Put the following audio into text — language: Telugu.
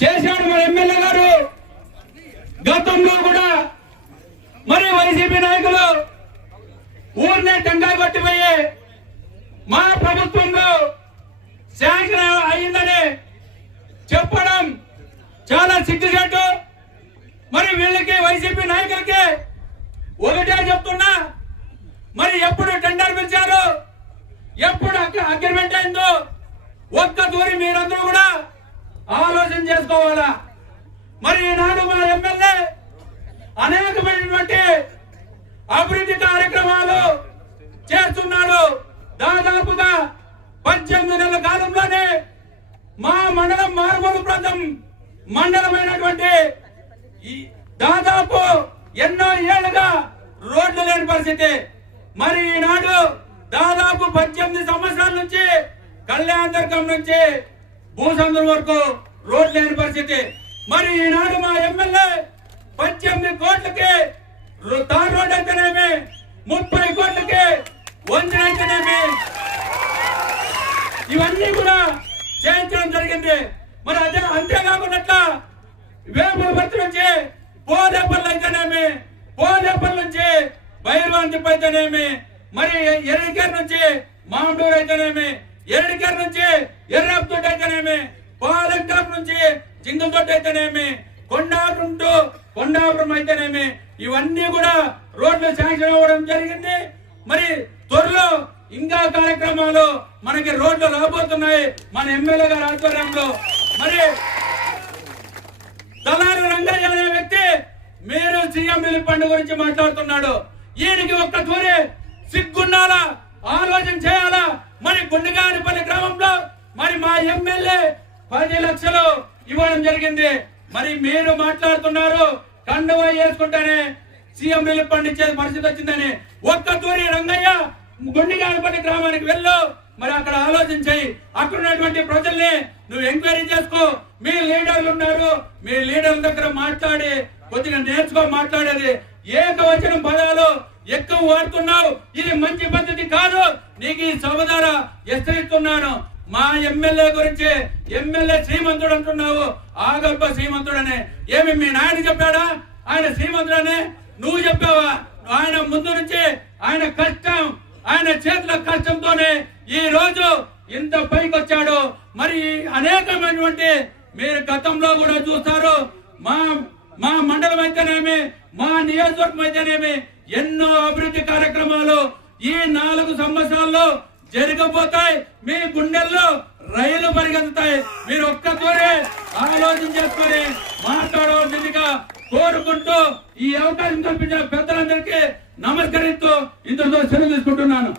చేశాడు మన ఎమ్మెల్యే గారు. గతంలో కూడా మరి వైసీపీ నాయకులు ఊరినే టెంకాయ పట్టిపోయి మా ప్రభుత్వంలో శాంక్షన్ అయిందని చెప్పడం చాలా సిగ్గుచేటు. మరి వీళ్ళకి వైసీపీ నాయకులకి ఒకటే చెప్తున్నా, మరి ఎప్పుడు టెండర్ పిలిచారు, ఎప్పుడు అగ్రిమెంట్ అయిందో ఒక్క తూరి మీరందరూ కూడా ఆలోచన చేసుకోవాలా. మరి ఈనాడు మా ఎమ్మెల్యే అనేకమైనటువంటి అభివృద్ధి కార్యక్రమాలు చేస్తున్నాడు. దాదాపుగా 18 నెలల కాలంలోనే మా మండలం మారుమూల ప్రాంతం మండలమైనటువంటి దాదాపు ఎన్నో ఏళ్లుగా రోడ్లు లేని పరిస్థితి. మరి ఈనాడు దాదాపు 18 సంవత్సరాల నుంచి కళ్యాణదుర్గం నుంచి భూసంద్రం వరకు రోడ్లు లేని పరిస్థితి. మరి ఈనాడు మా ఎమ్మెల్యే 18 కోట్లకి తార్ రోడ్ అయితేనేమి, 30 కోట్లకి వంతెన అయితేనేమి, ఇవన్నీ కూడా చేయించడం జరిగింది. మరి అదే అంతేకాకుండా వేపులపర్తి నుంచి పోదేపల్లి అయితేనేమి, పోదేపల్లి నుంచి బైర్వాంతిపై అయితేనేమి, మరి ఎర్రకేరు నుంచి మాండూరు అయితేనేమి, ఎర్రకేరు నుంచి ఎర్రపుతోటి అయితేనేమి, పాలెంటాపు నుంచి జింగలతోటి అయితేనేమి, కొండాపురం అయితేనేమి, ఇవన్నీ కూడా రోడ్లు శాంక్షన్ అవ్వడం జరిగింది. మరి త్వరలో ఇంకా కార్యక్రమాలు మనకి రోడ్లు రాబోతున్నాయి మన ఎమ్మెల్యే గారి ఆధ్వర్యంలో. మరి దళారి రంగయ్య అనే వ్యక్తి మీరు సీఎం రిలీఫ్ ఫండ్ గురించి మాట్లాడుతున్నాడు. ఈయనకి ఒక్క తూరి సిగ్గున్నారా, ఆలోచన చేయాలా. మరి గుండెగానిపల్లి గ్రామంలో మరి మా ఎమ్మెల్యే 10 లక్షలు ఇవ్వడం జరిగింది. మరి మీరు మాట్లాడుతున్నారు కండువా వేసుకుంటానే సీఎం రిలీఫ్ ఫండ్ ఇచ్చే పరిస్థితి వచ్చిందని. ఒక్క తూరి రంగయ్య గుండెగానిపల్లి గ్రామానికి వెళ్ళు, మరి అక్కడ ఆలోచన చేయి. అక్కడ ఉన్నటువంటి ప్రజల్ని నువ్వు ఎంక్వైరీ చేసుకో. మీ లీడర్లు ఉన్నారు, మీ లీడర్ల దగ్గర మాట్లాడి కొద్దిగా నేర్చుకో. మాట్లాడేది ఏకవచనం పదాలు ఎక్కువ వాడుతున్నావు, ఇది మంచి పద్ధతి కాదు. నీకు ఈ సభ ద్వారా హెచ్చరిస్తున్నాను. మా ఎమ్మెల్యే గురించి ఎమ్మెల్యే శ్రీమంతుడు అంటున్నావు, ఆగర్భ శ్రీమంతుడనే. ఏమి మీ నాయన చెప్పాడా ఆయన శ్రీమంతుడనే? నువ్వు చెప్పావా? ఆయన ముందు నుంచి ఆయన కష్టం, ఆయన చేతుల కష్టంతోనే ఈ రోజు ఇంత పైకి వచ్చాడు. మరి అనేకమైనటువంటి మీరు గతంలో కూడా చూస్తారు. మా మండలం అయితేనేమి, మా నియోజకవర్గం అయితేనేమి ఎన్నో అభివృద్ధి కార్యక్రమాలు ఈ 4 సంవత్సరాల్లో జరిగిపోతాయి. మీ గుండెల్లో రైలు పరిగెత్తుతాయి. మీరు ఒక్కతోనే ఆలోచన చేసుకొని మాట్లాడవలసిందిగా కోరుకుంటూ ఈ అవకాశం కల్పించిన పెద్దలందరికీ నమస్కరిస్తూ ఇంతతో సెలవు తీసుకుంటున్నాను.